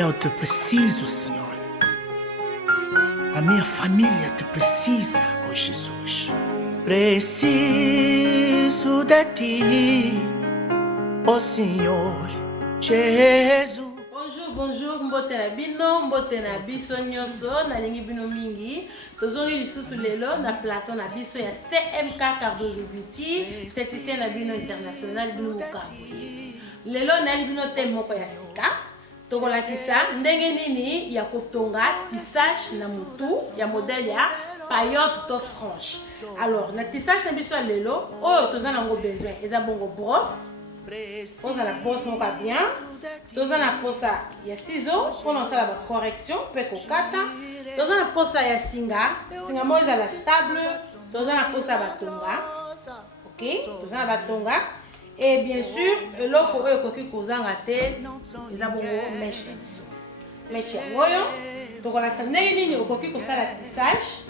Eu te preciso, Senhor. A minha família te precisa, oh Jesus. Preciso de ti, oh Senhor Jesus. Bonjour, mbote na bino, mbote na biso nyonso, na lingi bino mingi. Tozongi lisusu lelo na plateau na biso ya CMK Cardozo Beauty, esthéticien na bino international bino Bukavu. Lelo na bino te moko ya sika. Tokolakisa ndenge nini ya kotonga tissage na mutu ya modèle ya paillotte to franche. Alors, na tissage na biso lelo, oyo toza nango besoin, eza bongo brosse. Posa la brosse moko bien. Toza na posa ya ciseaux pour lancer la correction pe kokata. Toza na posa ya singa mo eza la stable. Toza na posa batonga. OK? Toza na batonga. Et bien sûr, eloko oyo koki kozanga te eza bongo mèche na biso. Mèche ya ngoyo. Tokolakisa ndenge nini okoki kosala tissage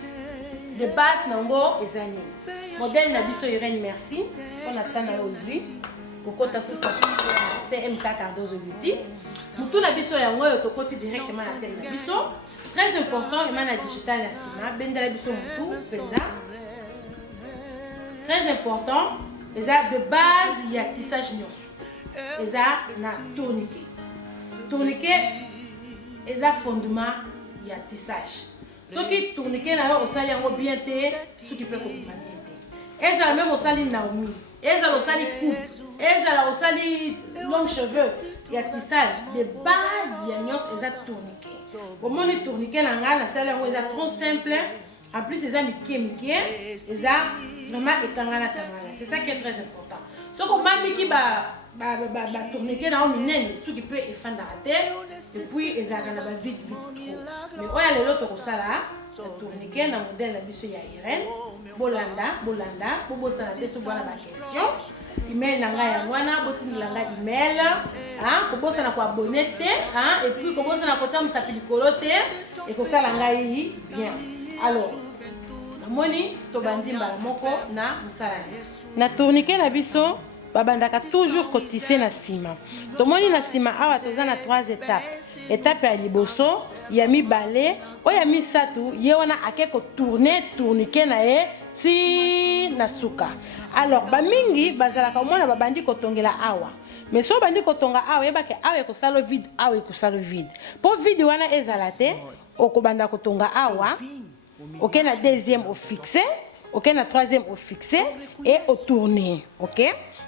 de base nango eza nini. Modèle na biso Irène Merci. On attend na aujourd'hui. Kokota sous CMK Cardozo Beauty. Mutu na biso ya ngoyo tokoti directement na tête na biso. Très important, et na digital na sima. Benda la biso mutu penza. Très important, eza de base ya tissage nyonso. Eza na tourniquet. Tourniquet eza fondement ya tissage. Soki tourniquet na yo osali yango bien te, soki pe ko bien te. Eza la même osali Naomi. Eza osali coupe. Eza osali long cheveux. Ya tissage de base ya nyonso eza tourniquet. Bomoni tourniquet na nga na sala yango eza trop simple. En plus eza mike eza vraiment ekangana. C'est ça qui est très important. So ko mamiki ba tourniquet na o minene ce qui peut efanda à terre et puis eza na ba vite trop. Mais oya lelo to kosala tourniquet na modèle na biso ya Irène. Bolanda bobosa na teso bwana ba question. Email na nga ya wana bosini la nga email hein kobosa na ko abonner te hein et puis kobosa na kota musapili kolote et kosala nga yi bien. Alors namoni to bandi mbala moko na musala na tourniquet na biso babandaka toujours kotisser na sima. Tomoni na sima awa toza na 3 étapes. Étape ya liboso ya mibale o ya misatu ye wana akeko tourniquet na ye ti na suka. Alors bamingi bazalaka mona babandi kotongela awa. Mais so bandi kotonga awa yebake awa ekosalo vide awa ekosalo vide. Po vide wana ezala te okobanda kotonga awa. OK na deuxième au fixé, OK na troisième au fixé et au tourner. OK?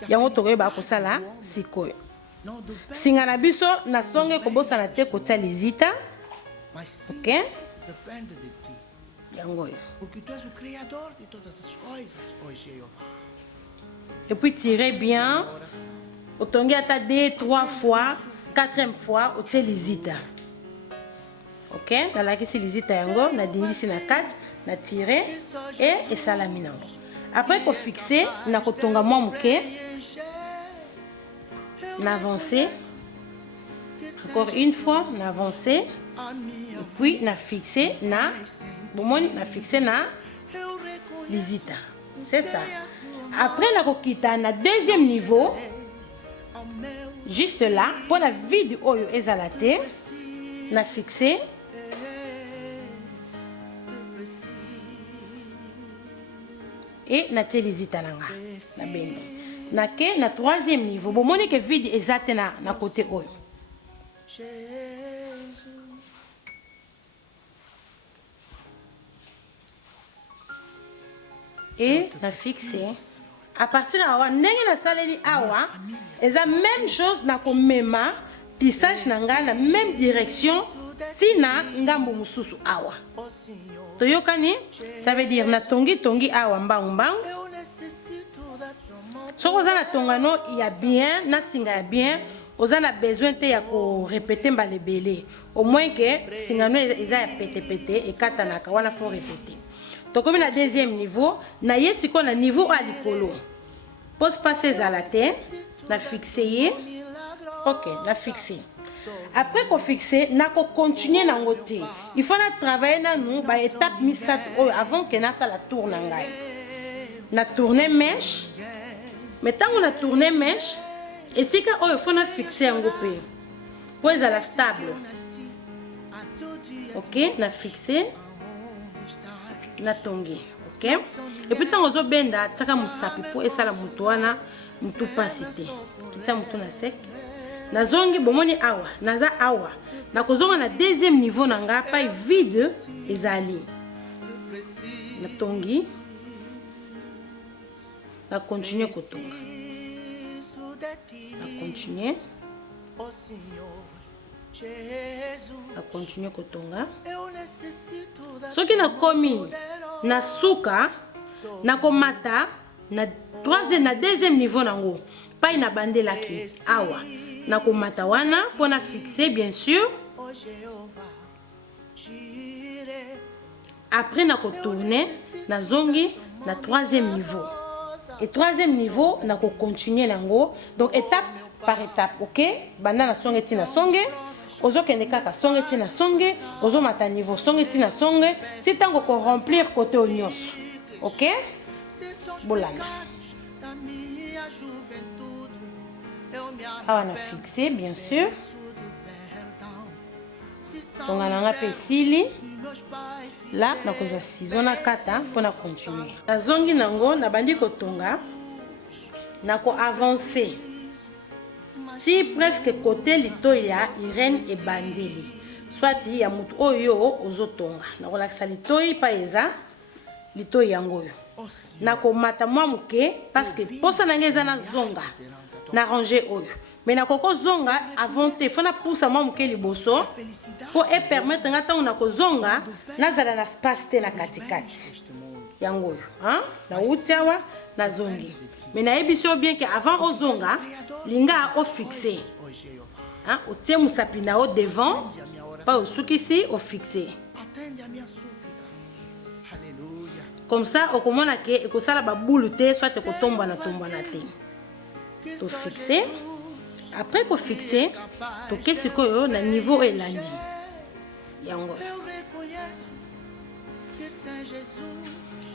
Yango tokoyeba kosala sikoyo. Singa na biso na songe kobosa na te kotia lizita. OK? Yango. Porque tu és o criador de todas as coisas, oh Jeová. Et puis tirez bien. Otongi ata 2, 3 fois, 4e fois otie lizita. OK? Na la kisi lizita yango na dingisi na 4, na tirer et salami nango. Après ko fixer na kotonga mwa muke. N'avancer. Encore une fois, n'avancer. Et puis na fixer na bomoni na fixer na lizita. C'est ça. Après la kokita na deuxième niveau. Juste là pour la vide oyo ezalate na fixer et na telizita nanga na bende. Na ke na troisième niveau bomoni que vide ezate na côté oyo. Et na fixer à partir de awa ndenge na saleli awa eza même chose na komema tissage na nga na même direction tina ngambo mususu awa toyokani. Ça veut dire na tongi awa mbang so oza na tongano ya bien na singa ya bien oza na besoin te ya ko répéter mbalebele au moins que singano eza ya pete ekatanaka wana faut répéter. Tokomi na deuxième niveau na yesiko na niveau a likolo pose passer à la terre la fixer. OK, la fixer. Après qu'on fixe na ko continuer na ngote il faut na travailler na nous ba étape misat avant que na ça la tourne ngai na tourner mèche. Mais tant on a tourné mèche et si que il faut na fixer en groupe pour être stable ok, na fixé, na tongi, ok. Et puis tant ozo benda tchaka musapi pour esa la mutuana mutu pasite. Kita mutu na sec. Na zongi bomoni awa, naza awa. Na kozonga na deuxième niveau nanga pa vide ezali. Na tongi. Na continuer kotonga. Na continuer. Na continuer kotonga. Soki na komi na suka na komata na troisième na deuxième niveau nango pa ina bandelaki awa na komata wana pona fixer bien sûr. Après na ko tourner na zongi na troisième niveau. Et troisième niveau na ko continuer nango, donc étape par étape, ok. Banda na songe tina songe ozo kende kaka songe tina songe ozo mata niveau songe tina songe si tango ko remplir côté onyoso, ok. Bolanda awa na fixer bien sûr. Donc on a pesili là na kozwa ciseau na kata pour na continuer. Na zongi nango na bandi kotonga na ko avancer. Si presque côté lito ya Irène et bandeli. Soit ya mutu oyo ozotonga. Na ko laksa lito pa eza lito yango yo. Na ko mata mwa muke parce que posa na ngeza na zonga. Na ranger oyo. Mais na koko zonga avanter fona poussa mwa muke liboso pour e permettre ngata una ko zonga nazala na space te na katikati yango yo, hein, na utiawa na zongi. Mais na ebisio bien que avant ozonga linga o fixer, hein, o tie musapi na o devant pas au sukisi o fixer. Comme ça o komona ke ko sala ba boule te soit ko tomba na te to fixer. Après pour fixer, to qu'est-ce que na niveau et lundi. Yango.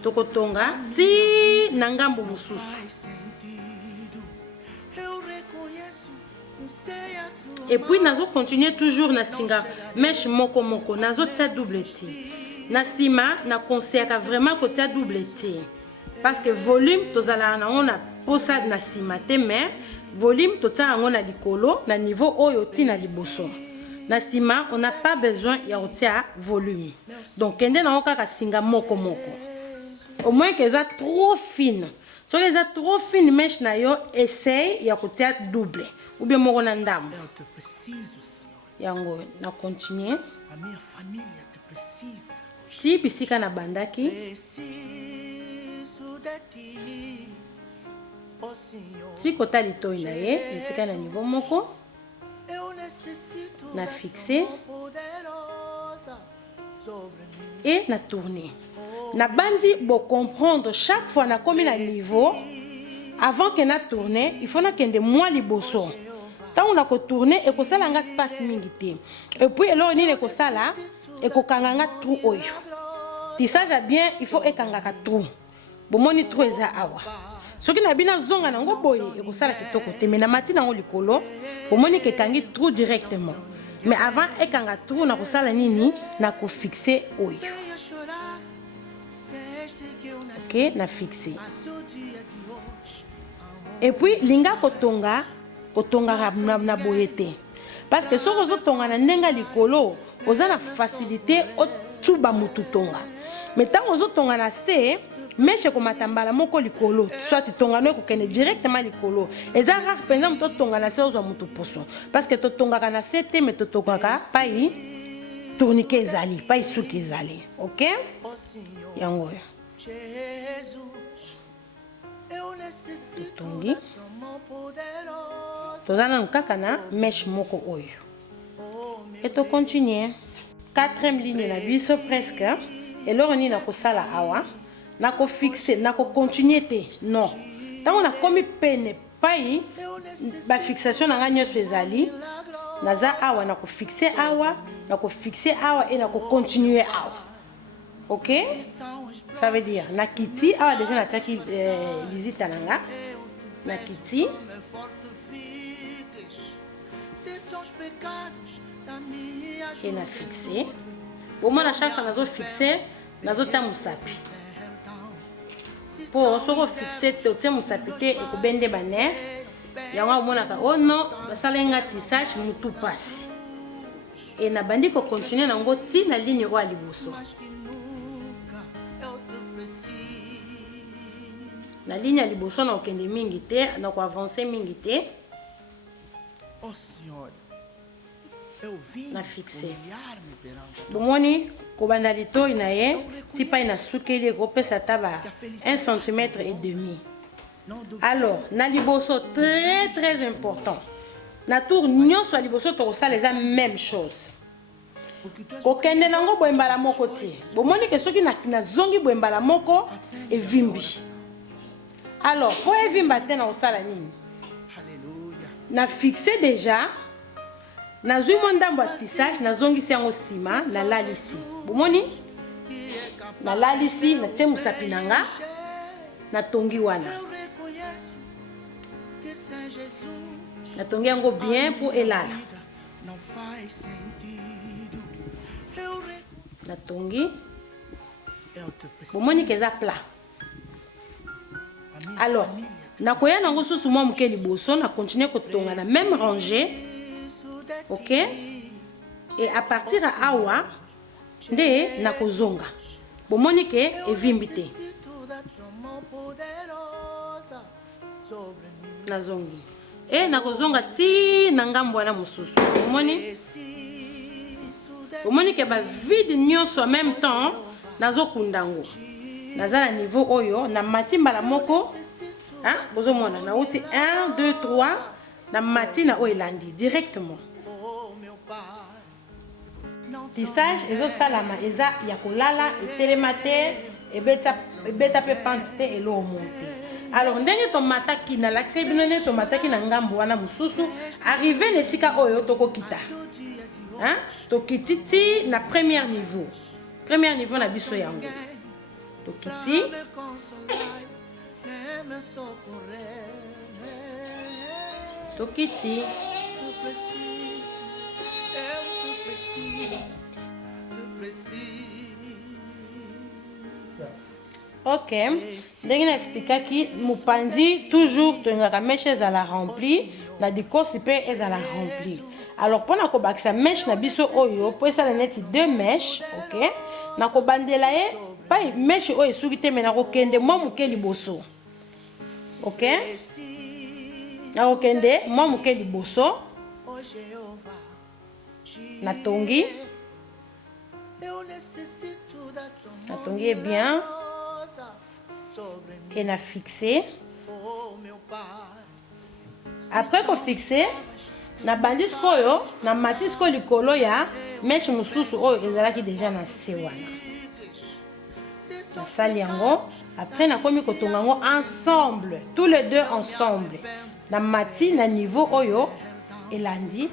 To kotonga ti nangambo mususu. Et puis nazo continuer toujours na singa mesh moko moko nazo tia double T. Na sima na conseillaka vraiment ko tia double T. Parce que volume tozala na on a posa na sima te mais volume totia yango na likolo na niveau oyo tina liboso. Na sima on n'a pas besoin ya otia volume. Donc kende na okaka singa moko moko. Au moins que ça trop fine. So les a trop fine mesh na yo essaye ya kotia double ou bien moko na ndambo. Yango na continuer. Ti bisika na bandaki. Si kota litoi na ye, etika na niveau moko na fixer et na tourner. Na bandi bo comprendre chaque fois na komi na niveau avant que na tourner, il faut na kende moi liboso. Tant on a ko tourner et ko sala nga space mingi te. Et puis alors ni le ko sala et ko kanganga trou oyo. Tissage bien, il faut ekangaka trou. Bo moni trou eza awa. Soki na bina zonga nango boye ekosala kitoko te mais na mati nango likolo omoni ke kangi trou directement mais avant ekanga trou na kosala nini na ko fixer oyo, ok, na fixer. Et puis linga kotonga na boyete parce que soko zo tonga na ndenga likolo oza na facilité o tuba mutu tonga mais tant ozo tonga na se meche ko matambala moko likolo soit tonga no ko kene directement likolo eza rare penza muto tonga na se ozo mutu poso parce que to tonga kana sete mais to tonga ka pai tourniquet ezali pai suki ezali, ok. Yango tongi tozana nkaka na meche moko oyo et to continuer quatrième ligne na biso presque et lors ni na ko sala awa na ko fixer na ko continuer te non tant on a komi pene pai ba fixation na nganya ezali naza awa na ko fixer awa et na ko continuer awa, ok. Ça veut dire na kiti awa déjà na taki lizita nanga na kiti Et na fixé. Pour moi, à chaque fois, nous fixé, nous avons musapi. Pour se fixer, tu as musapi et tu bende baner. Yango monaka oh non, basalenga tissage mutu passe. Et na bandi ko continuer nango ti na ligne wa liboso. Na ligne ya liboso na okende mingi te, na ko avancer mingi te. Oh Senhor, eu vim na fixé. humilhar-me perante a tua Bomoni kobanda lito inaye tipa ina sukeli ko pesa taba 1 cm et demi. Alors, na liboso très important. Na tour nyonso ya liboso to ça les même chose. Kokende nango boembala moko te. Bomoni ke soki na zongi boembala moko e vimbi. Alors, pour evimba te na osala nini? Alléluia. Na fixé déjà. Na zui mondambo tissage na zongi siango sima na lalisi. Bomoni? Na lalisi na temu sapinanga na tongi wana. Na tongi yango bien pour elala. Na tongi. Bomoni keza plat. Alors, na koya nango susu mwa muke liboso na continuer kotonga na même rangée. OK? Et à partir à awa nde na kozonga. Bomoni ke evimbi te. Na zongi. Et na kozonga ti na ngambo na mususu. Bomoni? Bomoni ke ba vide nyonso en même temps nazo kundango. Nazala niveau oyo na matimba la moko. Hein? Bozomona na uti 1 2 3 na matina o elandi directement. Tissage ezo salama eza ya kolala etelema te ebeta pe pante te elo monte. Alors ndenge to mataki na l'accès binone to mataki na ngambo wana mususu arrivé nesika oyo toko kita. Hein? To kititi na premier niveau. Premier niveau na biso yango. To kiti to kiti OK. Ndenge na expliquaki mupandi toujours to ngaka mèche za la rempli na dikosi pe ezala rempli. Alors pona ko bakisa mèche na biso oyo po esala neti 2 mèches, OK? Na ko bandela ye pa mèche oyo esuki te mena ko kende mo muke liboso. OK? Na ko kende mo muke liboso. Na tongi. Na tongi bien. Et na fixé. Après qu'on fixé, na bandis koyo, na matis ko likolo ya meche mususu oyo ezalaki déjà na sewana. Na sali yango, après na komi kotonga ngo ensemble, tous les deux ensemble. Na mati na niveau oyo elandi.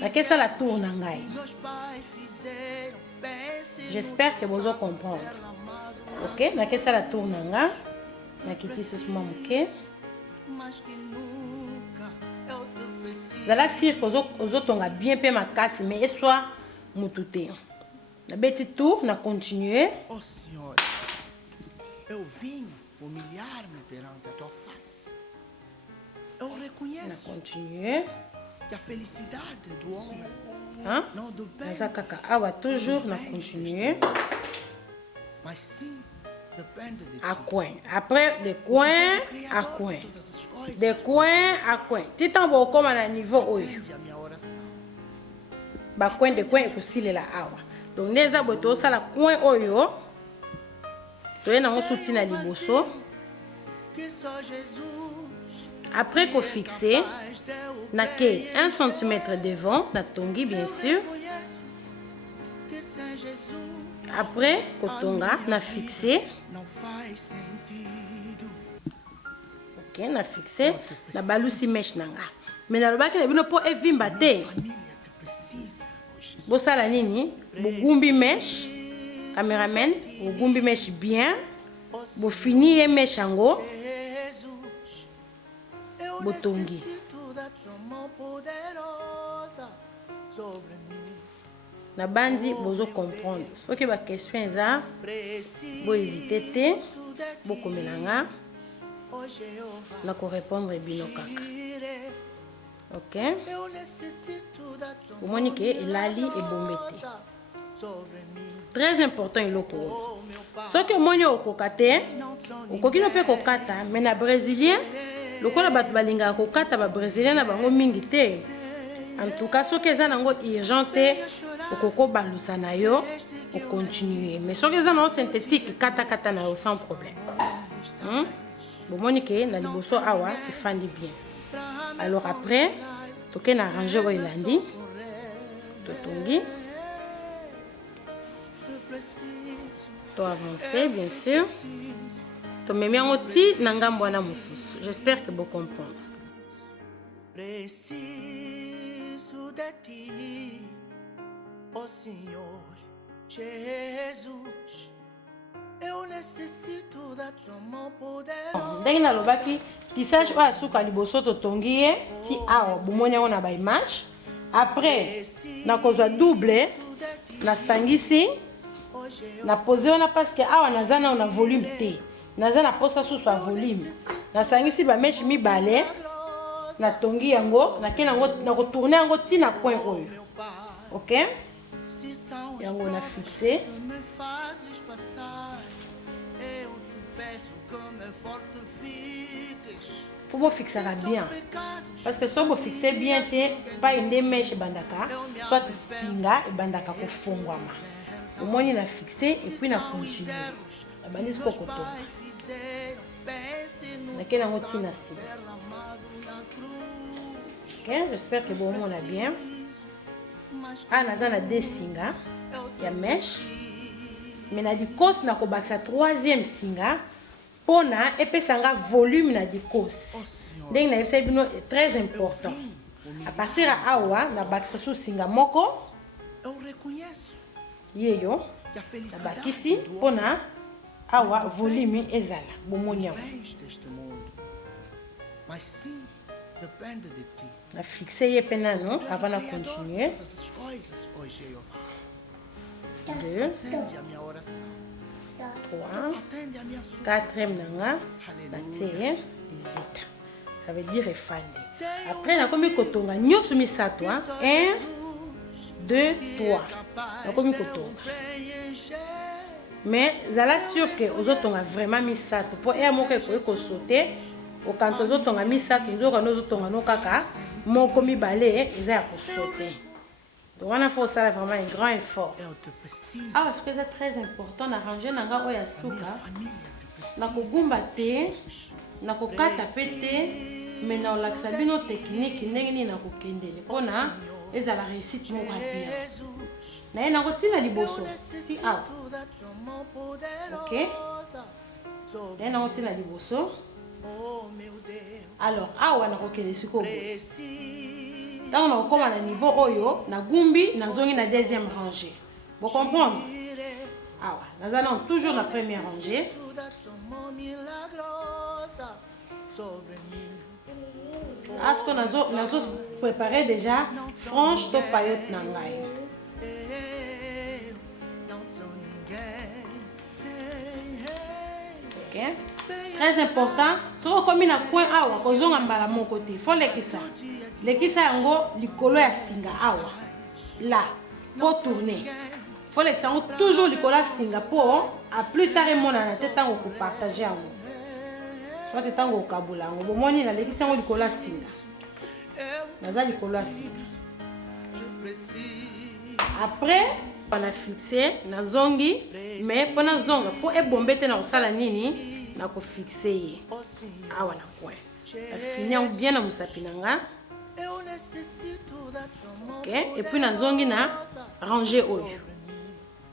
Na kesa la tour na ngai. J'espère que vous allez comprendre. OK, na kesa la tour na nga. Na kiti susuma muke. Zala sir ozotonga bien pe makasi mais soit mutute. Na beti tour na continuer. Oh Senhor, eu vim humilhar-me perante a tua face. Eu Na reconheço continuer. que a felicidade do homem Hein? não depende, Naza kaka awa toujours na continuer. mas sim depende de À ti. coin. Après de coin à coin. De coin à coin. Titan bo koma na niveau oyo. Atende a minha oração. Ba coin de coin ekosilela awa. Donc neza bo to sala coin oyo. To yena ngo souti na liboso. Que só Jesus Après qu'on fixé, na ke 1 cm devant, na tongi bien sûr. conheço, que sem Jesus Après qu'on tonga, na fixé. não faz sentido. OK, na fixé, na balusi mesh nanga. Mais na lobaki na bino po evimba te. Família te precisa, oh Jesus. Bosala nini? Bogumbi mesh. Cameraman, bogumbi mesh bien. Bo finir mesh yango. Jesus, eu Botongi. necessito da tua mão poderosa na bandi bozo comprendre. Ce que ba question eza bo hésiter te, bo komelanga na ko répondre bino kaka. OK? Au moins que elali et bombete. Très important iloko. Ce que moni okokate, okoki no pe kokata, mais na brésilien, lokola bat balinga kokata ba brésilien na bango mingi te. En tout cas, ce que ça nango urgente, okoko balusa na yo, o continuer. Mais ce que ça nango synthétique, kata na yo sans problème. Bon moni que na liboso awa ifandi bien. Alors après, toke na arranger o elandi, totongi. To avancer bien sûr. To memi yango ti na ngambo wana mosusu. J'espère que vous comprendre. Preciso de ti, oh Senhor Jesus. Eu necessito da tua mão poderosa. Ndenge nalobaki tissage oyo asuka liboso totongi ye ti awa bomoni yango na ba image. Après nakozwa double nasangisi na posé wana parce que awa naza na volume te. Naza na posa susu a volume. Nasangisi ba meche mibale na tongi yango nakena yango na ko tourner yango ti na coin oyo. OK? Yango na fixer. Faut vous fixer bien. Parce que si vous fixez bien, pas une mèche bandaka, soit singa et bandaka ko fongwama. Au moins il a fixé et puis il a continué. La bandis kokoto. Nakena ngoti na si. OK, j'espère que bon on a bien. Ah nazana deux singa, ya mèche. Mais na di kos na ko baksa troisième singa. Pona epesanga volume na di kos. Ndenge na yebisa bino est très important. À partir à awa na baksa sous singa moko. Eu reconheço. Yeyo. Na bakisi pona awa volume ezala bomonya. Mas sim, depende de ti. Na fixer ye pena non avant de continuer. 2 Atende a minha oração. 3 Atende a minha súplica. 4e nanga na tie hésite. Ça veut dire efande. Après na komi kotonga nyoso misato 1 2 3. Na komi kotonga. Mais zala sûr que aux autres on a vraiment misato pour et moko ko sauter au quand aux autres on a misato nzoka nos autres on kaka moko mi balé eza ya ko sauter. Donc on a fait ça vraiment un grand effort. Eu te preciso. Ah parce que c'est très important d'arranger nanga oya suka. Família te precisa. Na kogumba te na kokata pe te mais na olakisa bino technique ndenge nini na kokendele mpona ezala réussite moko ya bien na ye nango ntina liboso ti awa. OK, na ye nango ntina liboso. Alors awa nakokende sikoyo ntango nakokoma na niveau oyo nagumbi nazongi na deuxième rangée. Vous comprenez? Awa naza na toujours na première rangée. Est-ce que nous avons préparé déjà franche to paillotte nangai? OK? Très important. Si vous avez un coin awa, vous avez un mon côté. Il faut l'équisa. L'équisa yango likolo ya singa awa. Là, pour tourner. Il faut l'équisa toujours likolo ya singa pour à plus tard mon na tête tango ko partager yango. Soit que tango kabula ngo bomoni na lekisa ngo likolo singa naza likolo singa. Après on a fixé na zongi mais pona zonga po ebombete na osala nini na ko fixer ye awa na coin na finir bien na musapi nanga. OK, et puis na zongi na ranger oyo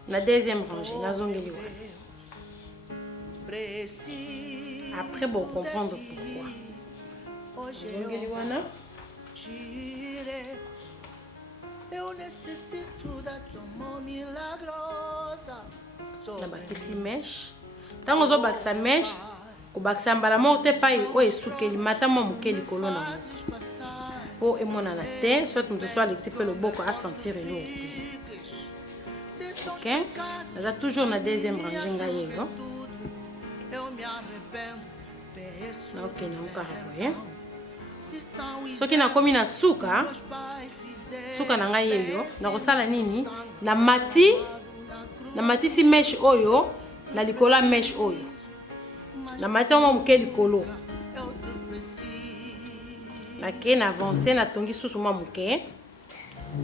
na deuxième rangée na zongi liwa. Après, bon, comprendre pourquoi. Na bakisi mèche. Tant que bakisa mèche, ko bakisa mbala mo te pa o esukeli mata mo mukeli kolona. pour emonana te soit moto so alexi pe loboko a sentir elo te. OK, naza toujours na deuxième rangée ngai yeyo. OK, na ukara boye. Soki nakomi na suka na ngai yeyo na kosala nini na matisi mesh oyo na likola mesh oyo na matia mo muke likolo na ke na avancer na tongi susu mo muke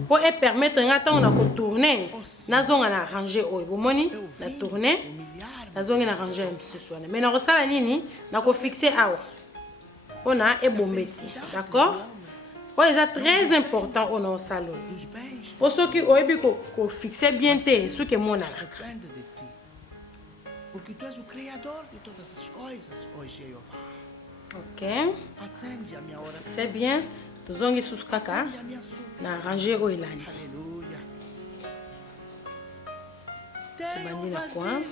pour e permettre nga tango na ko tourner na zonga na ranger oyo bomoni na tourner na zonga na ranger susu wana mais na kosala nini na ko fixer awa ona e bombeti, d'accord? Oh, c'est très important au non salon. Pour ceux qui ont bien qu'on fixe bien tes ce que mon anaka. Porque tu és o criador de todas as coisas, ó Jeová. OK. Atende a minha oração. C'est bien. Tozongi sous kaka na ranger o ilandi. Aleluia. Bandi na coin.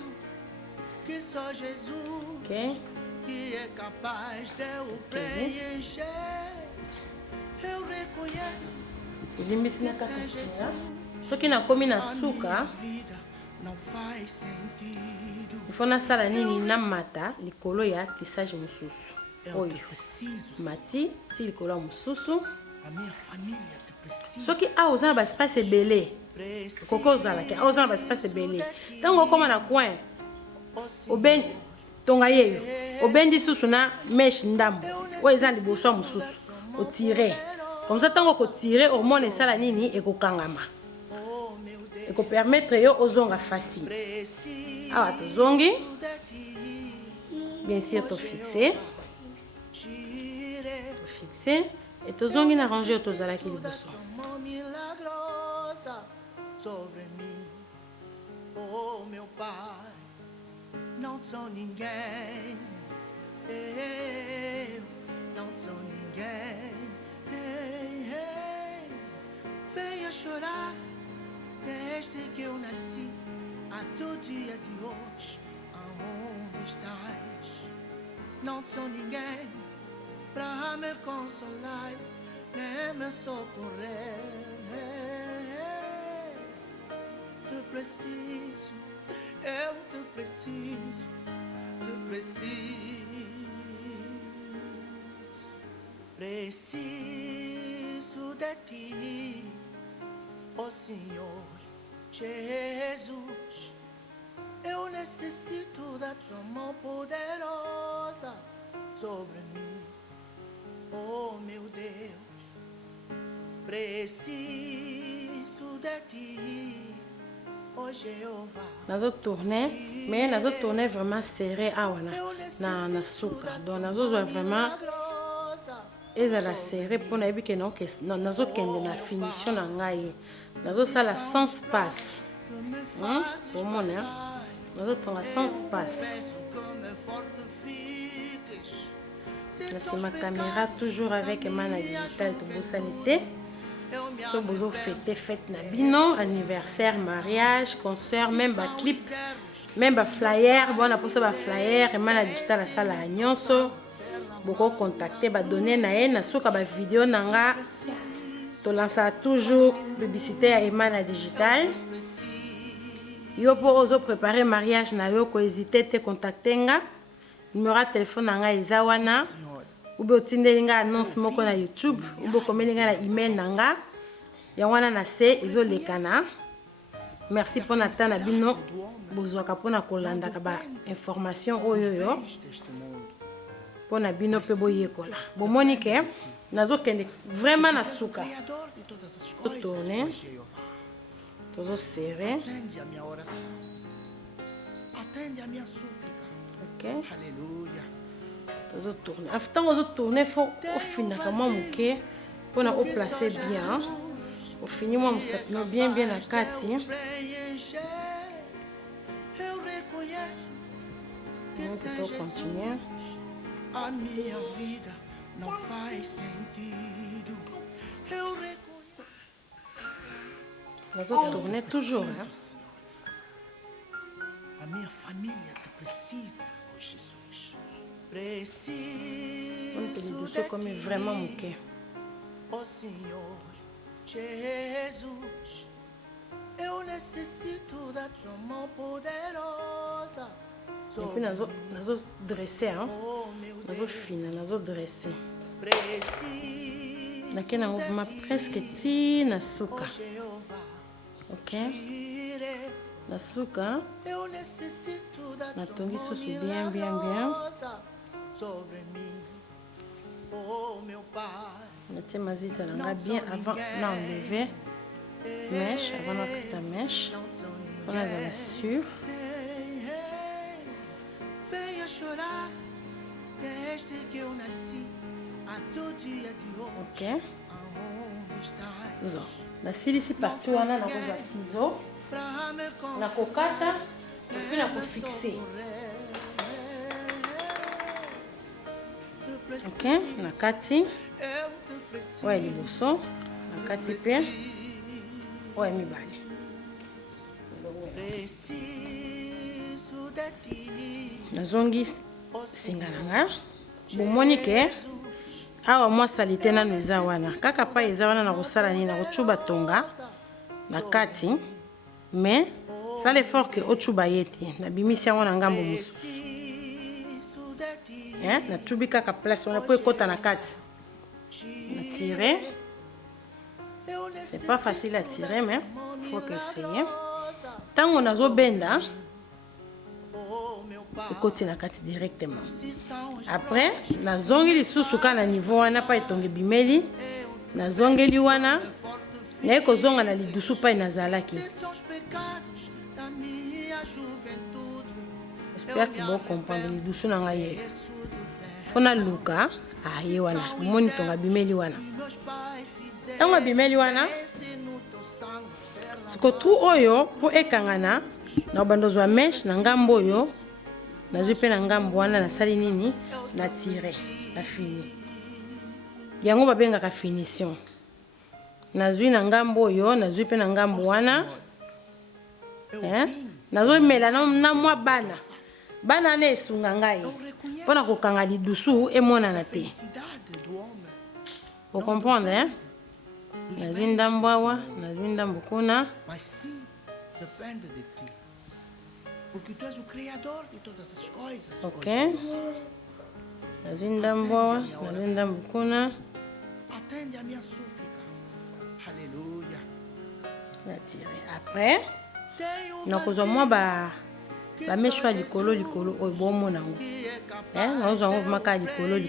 Que só Jesus OK. que é capaz de eu preencher. Eu reconheço. Ulimbisi na kaka. Soki na komi na suka. Não faz sentido. Il faut na sala nini na mata likolo ya tissage mususu. Oyo. Mati si likolo mususu. A minha família te precisa. Soki a ozana ba espace belé. Koko zala ke a ozana ba espace belé. Tango koma na coin. Oben tonga yeyo. Obendi susu na mesh ndambo. O ezana liboso mususu. O tirer. Comme ça tango ko tirer hormone sala nini e ko kangama. Et qu'on permettre yo ozonga facile. Ah, tu zongi. Bien sûr, tu fixé. Tu fixé. Et tu zongi na ranger tu zala qui liboso. Sobre mim, oh meu Pai, não sou ninguém, eu não sou ninguém, venha chorar. Desde que eu nasci até o dia de hoje, aonde estás? Não sou ninguém para me consolar, nem me socorrer. Te preciso, eu te preciso, te preciso. Preciso de ti. Oh Senhor Jesus, eu necessito da tua mão poderosa sobre mim, oh meu Deus, preciso de ti, oh Jeová. Nazo tourner, mais nazo tourner vraiment serré awana na suka. Donc nazo vraiment ezala serré pour na yebi ke non que nazo kende na finition na ngai. Nazo sala sans passe. Pour mon nazo tonga sans passe. C'est ma caméra toujours avec Mana Digital de Bosanité. So bozo fête na bino, anniversaire, mariage, concert, même ba clip, même ba flyer, bon pour ça ba flyer, Mana Digital la sala nyonso. Beaucoup contacter, ba donner na ye na soka ba vidéo nanga. To lança toujours publicité à Emana Digital. Yo pour ozo préparer mariage na yo ko hésiter te contacter nga. Numéro de téléphone nanga eza wana. Ube otindeli nga annonce moko na YouTube, ube komeli nga na email nanga. Ya wana na se ezo lekana. Merci pour nata na bino. Bozwaka pona kolanda ka ba information oyo yo. Pona bino pe boyekola. Bomoni ke nazo kende vraiment na suka. Tourner. Tozo serrer. Atende a minha súplica. OK. Aleluia. Tozo tourner. Afin tozo tourner faut au final comment muke pona au placer bien. Au fini moi musapino bien na kati. Eu reconheço que On peut continuer. A minha vida não faz sentido. Eu reconheço. Nós vamos tourner toujours. Hein? A minha família te precisa, oh Jesus. Preciso. On te dit doucement comme vraiment mouquet. Oh Senhor Jesus, eu necessito da tua mão poderosa. Et puis nazo dresser hein. Nazo fina, nazo dresser. Nakena mouvement presque ti na suka. OK? Na suka. Na tongi susu bien. Natie mazita nanga bien avant d'enlever mèche, avant d'enlever ta mèche. On a la sûre. OK. Zo. Na silisi partout wana na koza ciseau. Na kokata et puis na ko fixer. OK, na kati. Ouais, liboso. Na kati pe. Ouais, mibale. Nazongi singananga. Bomoni ke awa mwa salite nanu eza wana. Kaka pa eza wana na kosala nini na kochuba tonga na kati. Mais ça l'effort que ochuba yeti na bimisi yango na ngambo mosusu. Na chubi kaka place on a po ekota na kati. Na tirer. C'est pas facile à tirer mais faut que essayer. Tango nazo benda ekoti na kati directement. Après na zongi lisusu kana niveau wana pa etonge bimeli na zongeli wana na eko zonga na lidusu pa inazalaki. J'espère que vous comprenez lidusu na ngaye. Fona luka aye wana moni tonga bimeli wana. Tango bimeli wana siko tu oyo po ekangana na bandozwa mesh na ngambo oyo na zupe na ngambo wana na sali nini na tirer na fini yango babengaka finition na zui na ngambo oyo na zupe na ngambo wana nazo mela na mwa bana na esunga ngai pona kokanga lidusu emona na te. Vous comprenez nazui ndambo awa nazui ndambo kuna. Porque tu és o criador de todas as coisas. OK. Nazui ndambo awa nazui ndambo kuna. Atende a minha súplica. Alléluia. Na tirer après na kozwa mwa ba meshwa likolo oyo bomona ngo na ozwa ngo maka likolo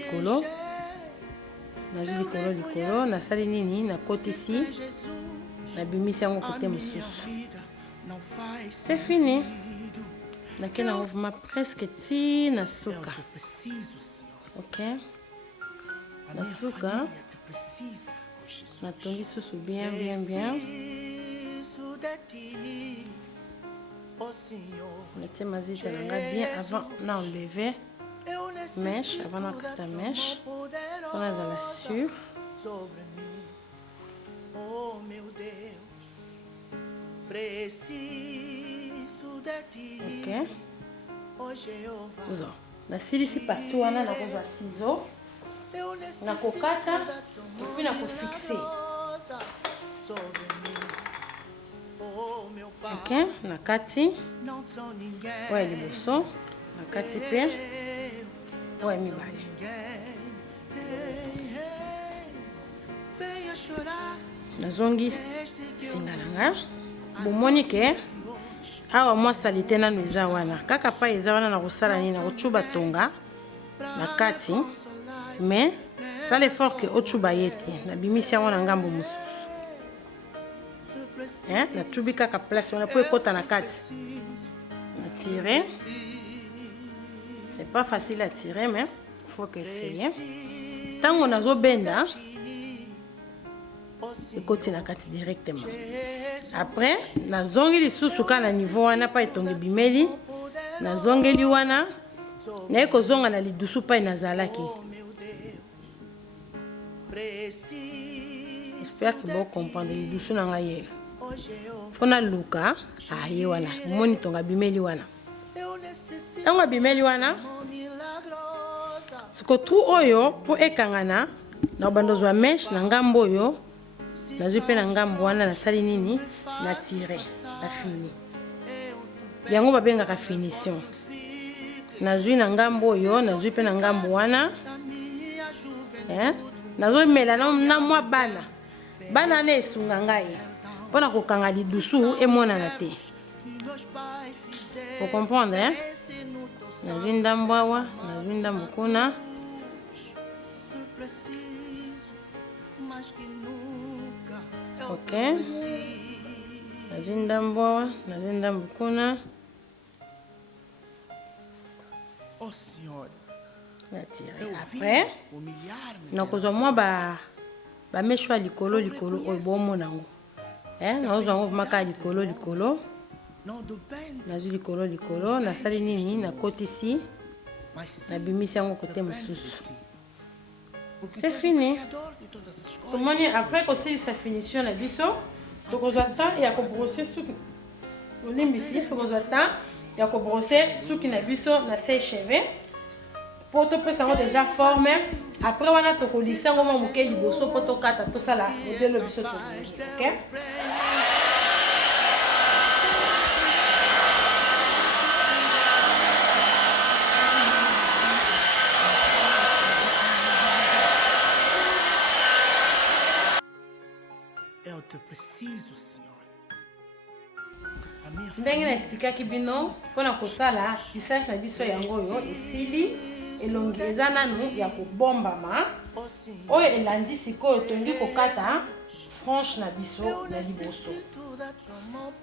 nazui likolo na sali nini na kotisi na bimisi yango kote mosusu. C'est fini. Nakena mouvement presque ti na suka. OK. Na suka. Na tongi susu bien. Natie mazita nanga bien avant d'enlever mèche, avant d'enlever ta mèche. On a la sûre. Oh meu Deus, preciso de ti. OK. Zo. Na silisi partout wana na kozwa ciseau. Na kokata et puis na ko fixer. OK, na kati. Ouais, liboso. Na kati pe. Ouais, mibale. Nazongi singananga. Bomoni ke awa mwa salite nanu eza wana. Kaka pa eza wana na kosala nini na kochuba tonga na kati. Mais ça l'effort que ochuba yeti na bimisi yango na ngambo mosusu. Na chubi kaka place on a po ekota na kati. Na tirer. C'est pas facile à tirer mais faut que essayer. Tango nazo benda ekoti na kati directement. Après na zongi lisusu kana niveau wana pa etonge bimeli na zongeli wana na eko zonga na lidusu pa inazalaki. J'espère que vous comprenez lidusu na ngaye. Fona luka aye wana moni tonga bimeli wana. Tango bimeli wana siko tu oyo po ekangana na bando zwa mesh na ngambo oyo nazwi pe na ngambo wana nasali nini na tire na fini yango babengaka finition nazwi na ngambo oyo nazwi pe na ngambo wana nazomela na mwa bana na esunga ngai mpona kokanga lidusu emonana te. Vous comprenez, hein? Nazwi ndambo awa, nazwi ndambo kuna. Ok. Nazwi ndambo awa, nazwi ndambo kuna. Natire. Après, nakozwa mwa ba meshwa likolo oyo bomona ngo. Nazwa ngo maka likolo. Nazwi likolo nasali nini nakotisi nabimisi yango kote mosusu. C'est fini. Tomoni après kosilisa finition na biso tokozwa temps ya kobrosser suki olimbisi tokozwa temps ya kobrosser suki na biso na sèche-cheveux po topesa yango déjà forme. Après wana tokolisa yango mwa moke liboso po tokata tosala modele biso tokoki. Ok. Ndenge na expliquaki bino mpona kosala tissage na biso yango oyo esili elongi eza nanu ya kobombama oyo elandi sikoyo tongi kokata franche na biso na liboso.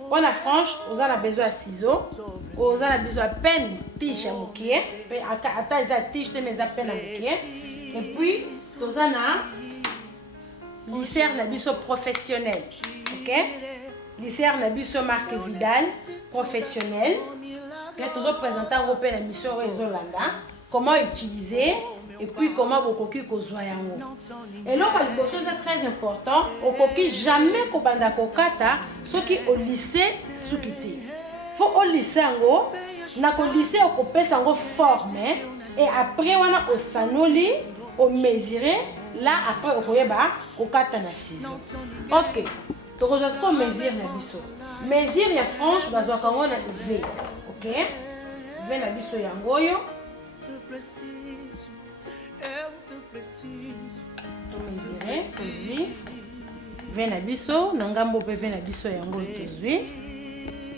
Mpona franche oza na besoin ya ciseau, oza na besoin ya pene tige ya mokie ata eza tige te mais eza pene ya mokie, et puis toza na lissère na biso professionnel. Ok, lissère na biso marque Vidal professionnel. Toujours présenter en groupe la mission Zolanda, comment utiliser et puis comment vous coquille kozwa yango. Et là quelque chose est très important, au coquille jamais ko banda kokata ce qui au lycée soukité. Faut au lycée yango na ko lycée au pesa yango forme et après wana au sanoli au mesurer là après au koyeba kokata na ciseau. OK. Donc je vais mesure na biso. Mesure ya franche bazwa kango na V. OK? V na biso yango yo. To mesurer, tozwi. V na biso, na ngambo pe V na biso yango tozwi.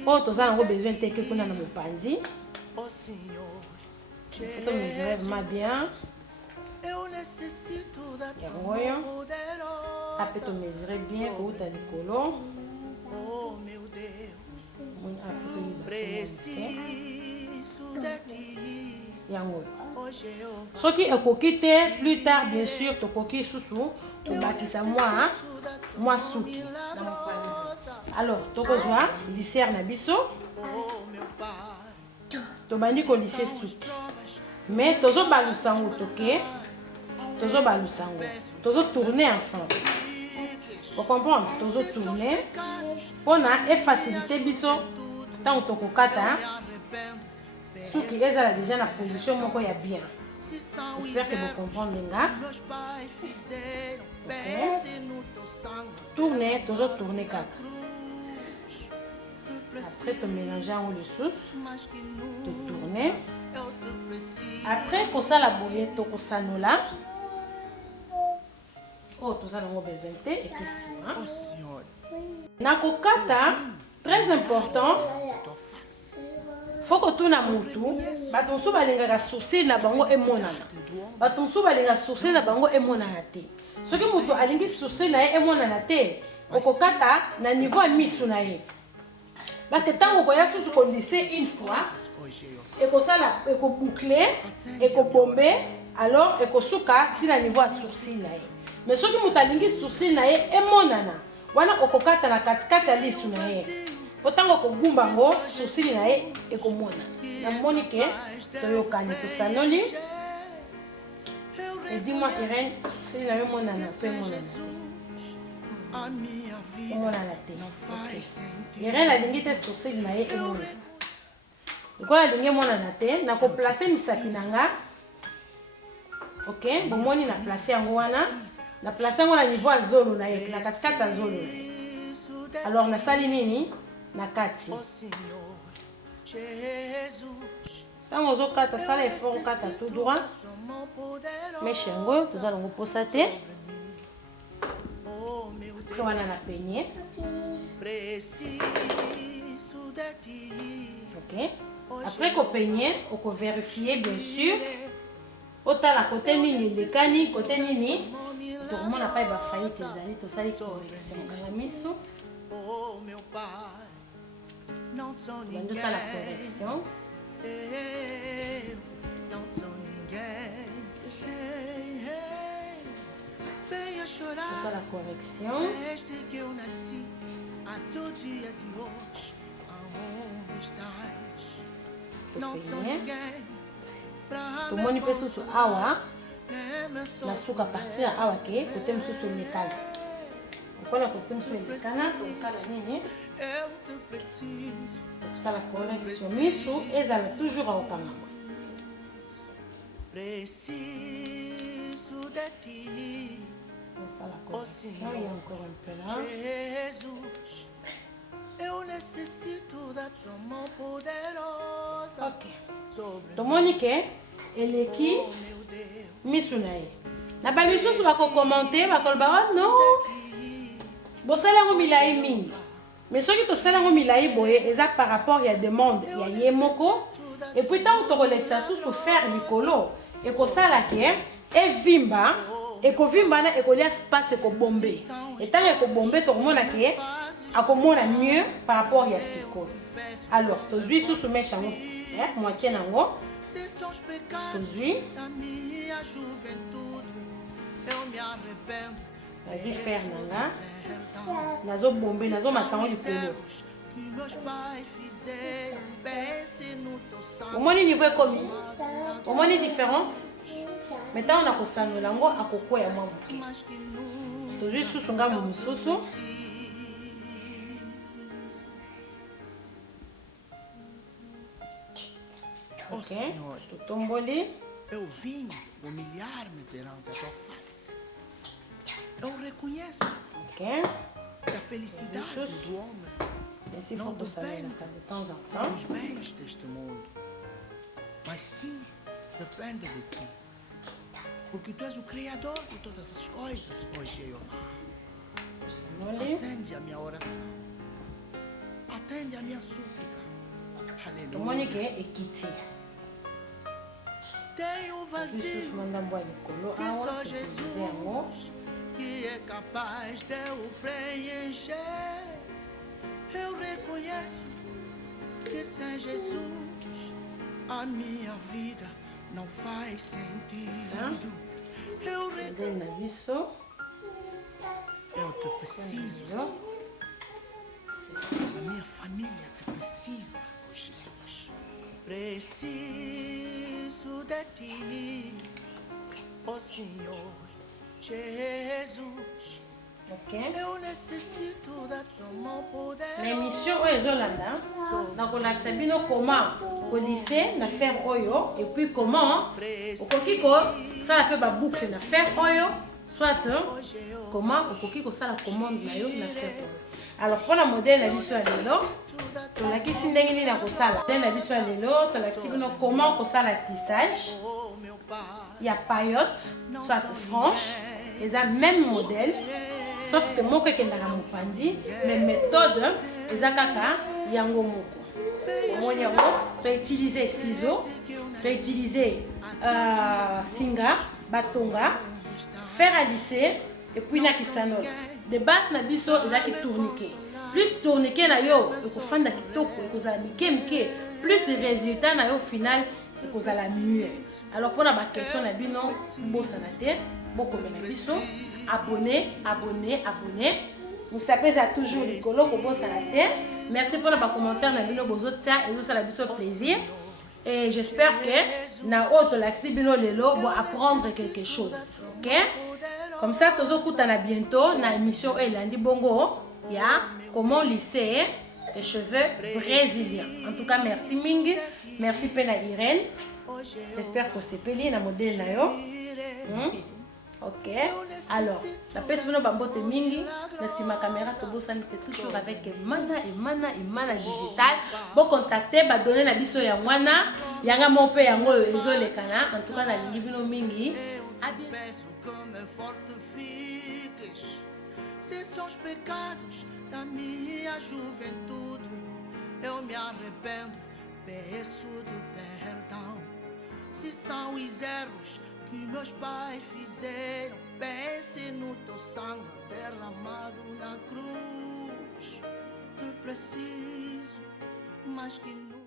Po toza nango besoin te ke kuna na mopanzi. Je vais to mesurer vraiment bien. Yango yo. Après to mesurer bien kouta likolo. Oh meu Deus, yango. Soki ekoki te plus tard bien sûr tokoki susu tobakisa moi suki. Alors tokozwa lissère na biso. Tobandi ko lisser suki. Mais tozo balusango toke. Tozo balusango. Tozo tourner enfin. Vous comprenez? Tozo tourner. Pona e faciliter biso tant to kokata. Suki ezala déjà na position moko ya bien. J'espère que vous comprenez nga. Tourner, toujours tourner kaka. Après to mélanger en le sauce. To tourner. Après ko sala boye to ko sanola. Oh, tout ça nous avons besoin de et que si. Nakokata, très important. Faut que tout na mutu, batonso balinga sourcil na bango e monana. Batonso balinga sourcil na bango e monana te. Ce que mutu alingi sourcil na e monana te, okokata na niveau à misu na ye. Parce que tant qu'on y a sous qu'on lycée une fois, et que ça la, et que boucler, et que bomber, alors et que souka tina niveau à sourcil na ye. Mais ce qui mutalingi sourcil na ye e monana. Wana okokata na katikati ya lisu na ye. Potango ko gumba ngo sourcil na ye e ko mona. Na moni ke toyokani ko sanoli. Et dis-moi Irène, sourcil na ye monana pe monana. Monana te. Irène alingi te sourcil na ye e monana. Ko alingi monana te na ko placer misapi nanga. OK, bomoni na placer yango wana. na place yango na niveau ya zolo na ye na katikati ya zolo. Alors nasali nini na kati ntango ozokata sala effort okata tout droit meshe yango tozala yango posa te après wana na peigné. Ok, après qu'on peigne on peut vérifier bien sûr autant la côté nini lekani côté nini tout le monde n'a pas failli tes années tout ça les corrections dans la mise dans ça la correction tout ça la correction tout le monde peut se awa na suka partir awa ke côté mususu lekana ukona côté mususu lekana to sala nini ça la correction misu ezala toujours au kama preciso de ti ça la correction il y a encore un peu là Jesus eu necessito da tua mão poderosa. OK tomonike eleki misu na ye na bamisusu bakokommente bakoloba non bosala yango milai mingi mais soki tosala yango milai boye eza par rapport ya demande ya ye moko et puis ntango tokolekisa susu faire likolo ekosala ke evimba ekovimba na ekolia space ekobombe etango ekobombe tokomona ke akomona mieux par rapport ya sikoyo. Alors tozwi susu meshe yango moitié nango tozwi vas-y faire nanga nazo bombe nazo matsango likolo omoni niveau ekomi omoni différence maintenant on a kosanola yango akokwea mwa moke tozwi susu ngambo mosusu. Ok, tomboli. Eu vim humilhar-me perante a tua face. Eu reconheço que a felicidade do homem não depende dos bens deste mundo, mas sim depende de ti, porque tu és o Criador de todas as coisas, ó Jeová. Atende a minha oração, atende a minha súplica. Aleluia. Tem um vazio que só Jesus que é capaz de o preencher. Eu reconheço que sem Jesus a minha vida não faz sentido. Eu te preciso. A minha família te precisa, oh Jesus. Preciso de ti, oh Senhor Jesus. Okay. Eu necessito da tua mão poderosa. L'émission Oyezolanda, donc on a accepté comment au lycée na faire oyo et puis comment au kokiko ça la fait ba boucle na faire oyo soit comment au kokiko ça la commande na yo na faire oyo. Alors pour la modèle la biso ya lelo to la kisi ndenge ni na kosala la biso ya lelo to la kisi bino comment kosala tissage ya paillotte soit franche et ça même modèle sauf que moko ekendaka mopandi mais méthode eza kaka yango moko omoni yango to utiliser ciseaux to utiliser singa batonga faire à lisser et puis na kisanol de base na biso ezaki tourniquet plus tourniquet na yo ekofanda kitoko ekozala mike mike plus résultat na yo final ekozala mieux. Alors pour na ba question na bino bosana te bokomela biso abonné. Vous savez à toujours les colos que boss à la terre. Merci pour les commentaires na bino bozo tia et ça la biso plaisir. Et j'espère que na autre l'axi bino lelo va apprendre quelque chose. OK? Comme ça tozo kutana bientôt na émission Elandi Bongo ya comment lisser les cheveux brésiliens. En tout cas merci Mingi, merci Pena Irène. J'espère que c'est peli na modèle na yo. Ok? Alors, la personne va botter mingi, dans ma caméra, tout ça n'était toujours avec Mana digital. Bon contacter, bah donner la biso ya wana, yanga mon père yango ezo le kana. En tout cas, na lingi bino mingi. Se são os pecados da minha juventude, eu me arrependo, peço do perdão. Se são os erros que meus pais fizeram, pense no teu sangue derramado na cruz. Te preciso mais que nunca.